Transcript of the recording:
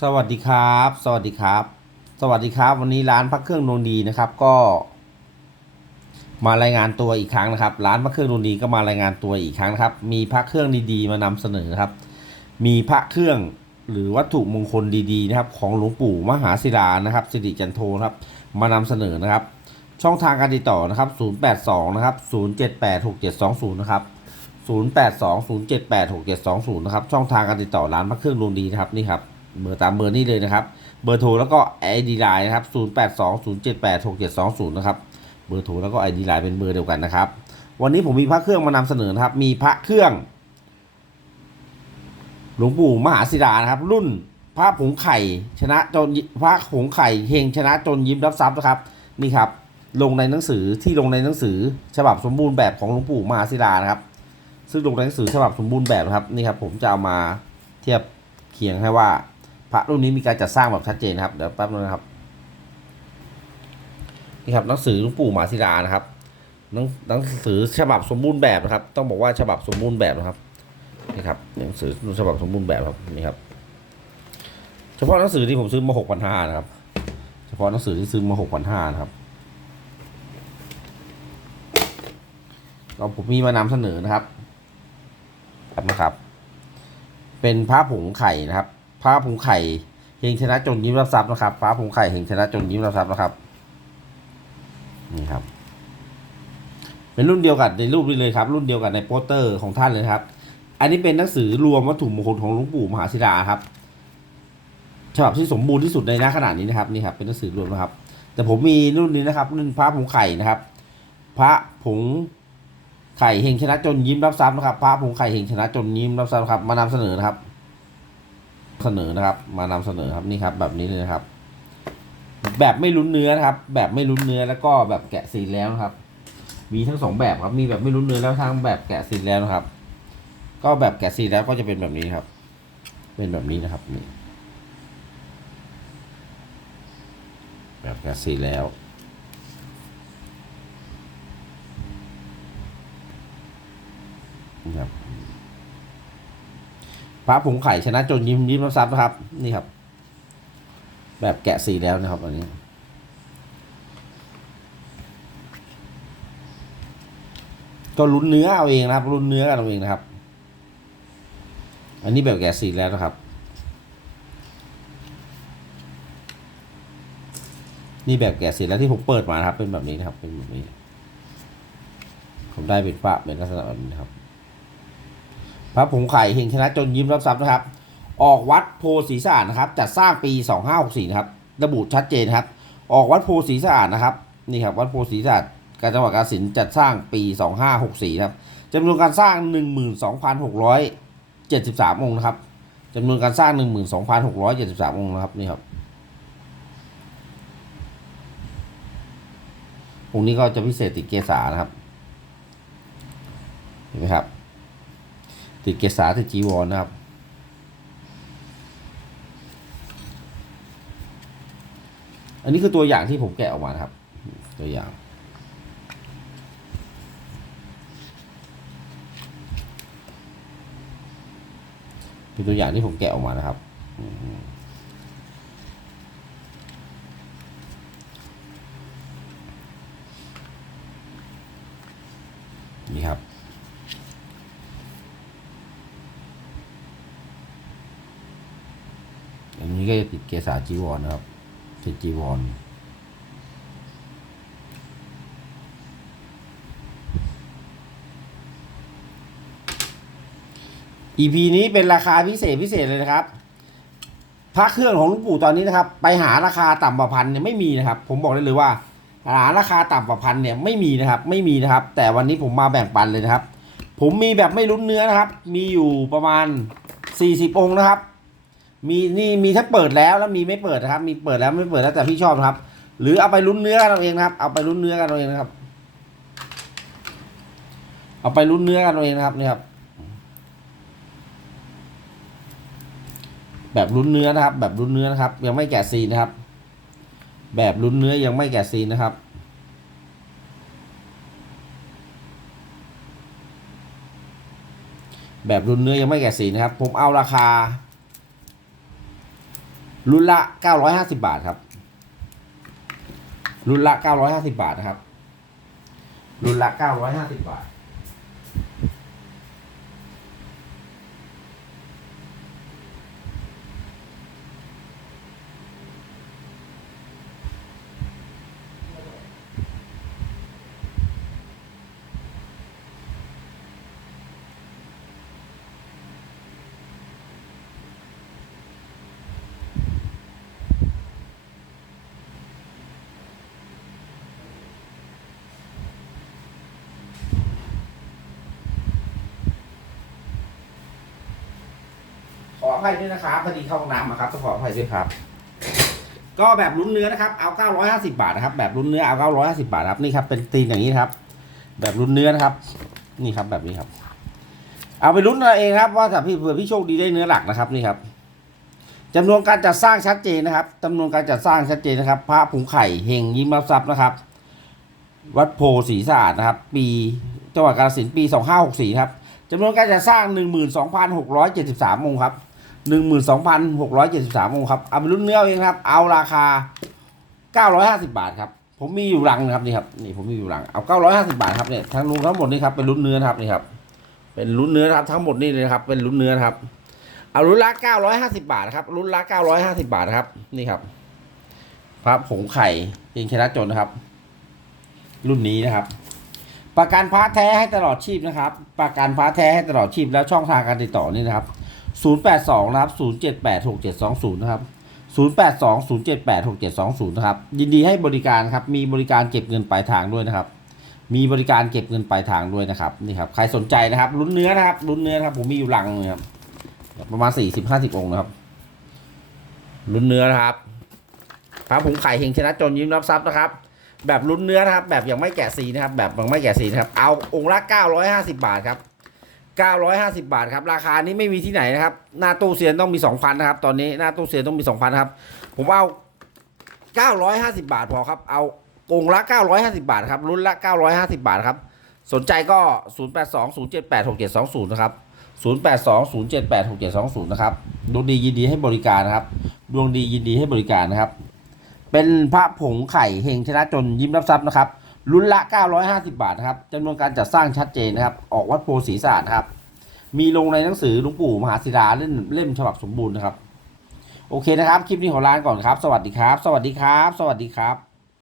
สวัสดีครับ สวัสดีครับ สวัสดีครับ วันนี้ร้านพักเครื่องดวงดีนะครับ ก็ มารายงานตัวอีกครั้งนะครับ ร้านพักเครื่องดวงดีก็มารายงานตัวอีกครั้งนะครับ มีพระเครื่องดีๆ มานำเสนอครับ มีพระเครื่องหรือวัตถุมงคลดีๆนะครับของหลวงปู่มหาศิลานะครับสิริจันโทนครับ มานำเสนอนะครับ ช่องทางการติดต่อนะครับ 082 นะครับ 0786720 นะครับ 0820786720 นะครับ ช่องทางการติดต่อร้านพระเครื่องดวงดีนะครับนี่ครับ เบอร์ตามเบอร์นี้เลยนะครับ เบอร์โทรแล้วก็ ID Line นะครับ 0820786720 นะครับ เบอร์โทรแล้วก็ ID Line เป็นเบอร์เดียวกันนะครับ วันนี้ผมมีพระเครื่องมานำเสนอนะครับ มีพระเครื่อง หลวงปู่มหาศิลานะครับ รุ่นพระผงไข่ ชนะจนพระผงไข่เฮงชนะจนยิ้มรับทรัพย์นะครับ นี่ครับ ลงในหนังสือที่ลงในหนังสือ ฉบับสมบูรณ์แบบของหลวงปู่มหาศิลานะครับ ซึ่งลงในหนังสือฉบับสมบูรณ์แบบนะครับ นี่ครับ ผมจะเอามาเทียบเคียงให้ว่า พระรุ่นนี้มีการจัดสร้างแบบชัดเจนนะครับเดี๋ยวแป๊บนึงนะครับนี่ครับหนังสือหลวงปู่มหาศิลานะครับหนังหนังสือฉบับสมบูรณ์แบบนะครับ ต้องบอกว่าฉบับสมบูรณ์แบบนะครับนี่ครับหนังสือฉบับสมบูรณ์แบบครับนี่ครับ เฉพาะหนังสือที่ผมซื้อมาหกพันห้านะครับ เฉพาะหนังสือที่ซื้อมาหกพันห้านะครับก็ผมมีมานำเสนอนะครับครับนะครับ เป็นพระผงไข่นะครับ พระผงไข่เฮงชนะจนยิ้มรับทรัพย์นะครับพระผงไข่เฮงชนะจนยิ้มรับทรัพย์นะครับนี่ครับ เป็นรุ่นเดียวกันในรูปนี้เลยครับ รุ่นเดียวกันในโปสเตอร์ของท่านเลยครับ อันนี้เป็นหนังสือรวมวัตถุมงคลของหลวงปู่มหาศิลาครับฉบับที่สมบูรณ์ที่สุดในณขณะนี้นะครับนี่ครับ เป็นหนังสือรวมนะครับ แต่ผมมีรุ่นนี้นะครับรุ่นพระผงไข่นะครับ พระผงไข่เฮงชนะจนยิ้มรับทรัพย์นะครับ พระผงไข่เฮงชนะจนยิ้มรับทรัพย์ครับมานำเสนอนะครับ สนอนะครับ มานำเสนอครับนี่ครับ แบบนี้เลยนะครับ แบบไม่ลุ้นเนื้อนะครับ แบบไม่ลุ้นเนื้อแล้วก็แบบแกะซีนแล้วครับ มีทั้งสองแบบครับมีแบบไม่ลุ้นเนื้อแล้วทั้งแบบแกะซีนแล้วนะครับ ก็แบบแกะซีนแล้วก็จะเป็นแบบนี้ครับ เป็นแบบนี้นะครับนี่แบบแกะซีนแล้วนี่ครับ พระผงไข่ชนะจนยิ้มยิ้มรับทรัพย์นะครับ นี่ครับ แบบแกะสีแล้วนะครับ อันนี้ ก็ลุ้นเนื้อเอาเองนะครับลุ้นเนื้อกันเอาเองนะครับ อันนี้แบบแกะสีแล้วนะครับ นี่แบบแกะสีแล้วที่ผมเปิดมานะครับ เป็นแบบนี้นะครับ เป็นแบบนี้ ผมได้เป็นฝ้าเป็นลักษณะแบบนี้นะครับ พระผงไข่เฮงชนะจนยิ้มรับทรัพย์นะครับ ออกวัดโพสีสะอาดนะครับจัดสร้างปี 2564นะครับระบุชัดเจนครับ ออกวัดโพสีสะอาดนะครับนี่ครับวัดโพสีสะอาดการจังหวัดกาฬสินธุ์จัดสร้างปี 2564ครับจำนวนการสร้าง 12,673 องค์นะครับจำนวนการสร้าง 12,673 องค์นะครับนี่ครับองค์นี้ก็จะพิเศษติดเกษานะครับเห็นไหมครับ ติดเกษาติดจีวรนะครับ อันนี้คือตัวอย่างที่ผมแกะออกมานะครับ ตัวอย่างเป็นตัวอย่างที่ผมแกะออกมานะครับนี่ครับ อันนี้ ก็จะติดเกษาจีวรนะครับ ติดจีวร EP นี้เป็นราคาพิเศษพิเศษเลยนะครับพระเครื่องของหลุงปู่ตอนนี้นะครับ ไปหาราคาต่ำกว่าพันเนี่ยไม่มีนะครับ ผมบอกได้เลยว่าหาราคาต่ำกว่าพันเนี่ยไม่มีนะครับ ไม่มีนะครับ แต่วันนี้ผมมาแบ่งปันเลยนะครับ ผมมีแบบไม่ลุ้นเนื้อนะครับ มีอยู่ประมาณ40องค์นะครับ มีนี่มีทั้งเปิดแล้วแล้วมีไม่เปิดนะครับ มีเปิดแล้วไม่เปิดแล้วแต่พี่ชอบครับ หรือเอาไปลุ้นเนื้อกันเอาเองนะครับ เอาไปลุ้นเนื้อกันเอาเองนะครับ เอาไปลุ้นเนื้อกันเอาเองนะครับเนี่ยครับแบบลุ้นเนื้อนะครับ แบบลุ้นเนื้อนะครับ ยังไม่แกะซีนะครับ แบบลุ้นเนื้อยังไม่แกะซีนนะครับแบบลุ้นเนื้อยังไม่แกะซีนะครับ ผมเอาราคา รุ่นละเก้าร้อยห้าสิบาทครับ รุ่นละเก้าร้อยห้าสิบาทนะครับ รุ่นละเก้าร้อยห้าสิบาท ออภัยด้วยนะครับพอดีเข้าห้องน้ำมาครับต้องขออภัยด้วยครับ ก็แบบลุ้นเนื้อนะครับเอา 950 บาทนะครับ แบบลุ้นเนื้อเอา 950 บาทครับนี่ครับเป็นตีนอย่างนี้ครับ แบบลุ้นเนื้อนะครับ นี่ครับแบบนี้ครับ เอาไปลุ้นเอาเองครับ ว่าถ้าพี่เผื่อพี่โชคดีได้เนื้อหลักนะครับนี่ครับจำนวนการจัดสร้างชัดเจนนะครับจำนวนการจัดสร้างชัดเจนนะครับ พระผงไข่เฮงยิ้มรับทรัพย์นะครับ วัดโพศรีสะอาดนะครับ ปีจังหวัดกาฬสินธุ์ปี 2564 ครับจำนวนการจัดสร้าง 12,673องค์ครับ หนึ่งหมื่นสองพันหกร้อยเจ็ดสิบสามองค์ครับเอาไปรุ่นเนื้อเองครับ เอาราคาเก้าร้อยห้าสิบาทครับ ผมมีอยู่รังนะครับนี่ครับนี่ผมมีอยู่รังเอาเก้าร้อยห้าสิบาทครับเนี่ยทั้งรวมทั้งหมดนี่ครับเป็นรุ่นเนื้อครับนี่ครับ เป็นรุ่นเนื้อครับทั้งหมดนี่เลยครับ เป็นรุ่นเนื้อครับ เอารุ่นละเก้าร้อยห้าสิบาทครับรุ่นละเก้าร้อยห้าสิบาทครับนี่ครับพระผงไข่เพียงชนะจนนะครับ รุ่นนี้นะครับประกันพระแท้ให้ตลอดชีพนะครับ ประกันพระแท้ให้ตลอดชีพแล้วช่องทางการติดต่อนี่นะครับ 082นะครับ078 6720นะครับ082 078 6720นะครับยินดีให้บริการครับมีบริการเก็บเงินปลายทางด้วยนะครับ มีบริการเก็บเงินปลายทางด้วยนะครับนี่ครับใครสนใจนะครับลุ้นเนื้อนะครับลุ้นเนื้อครับผมมีอยู่ลังเลยครับประมาณ40 50องค์นะครับลุ้นเนื้อนะครับ ครับผมไข่เฮงชนะจนยิ้มรับทรัพย์นะครับ แบบลุ้นเนื้อนะครับ แบบยังไม่แกะสีนะครับ แบบยังไม่แกะสีนะครับเอาองค์ละ950 บาทครับ 950 บาทครับ ราคานี้ไม่มีที่ไหนนะครับ หน้าตู้เซียนต้องมี 2,000 นะครับ ตอนนี้หน้าตู้เซียนต้องมี 2,000 ครับ ผมเอา 950 บาทพอครับ เอาองค์ละ 950 บาทครับ รุ่นละ 950 บาทครับ สนใจก็ 0820786720 นะครับ 0820786720 นะครับ ดวงดียินดีให้บริการนะครับ ดวงดียินดีให้บริการนะครับ เป็นพระผงไข่เฮงชนะจนยิ้มรับทรัพย์นะครับ รุ่นละ 950 บาทนะครับจำนวนการจัดสร้างชัดเจนนะครับ ออกวัดโพศรีสะอาดครับ มีลงในหนังสือหลวงปู่มหาศิลาเล่มเล่มฉบับสมบูรณ์นะครับ โอเคนะครับ คลิปนี้ขอลาก่อนครับ สวัสดีครับ สวัสดีครับ สวัสดีครับ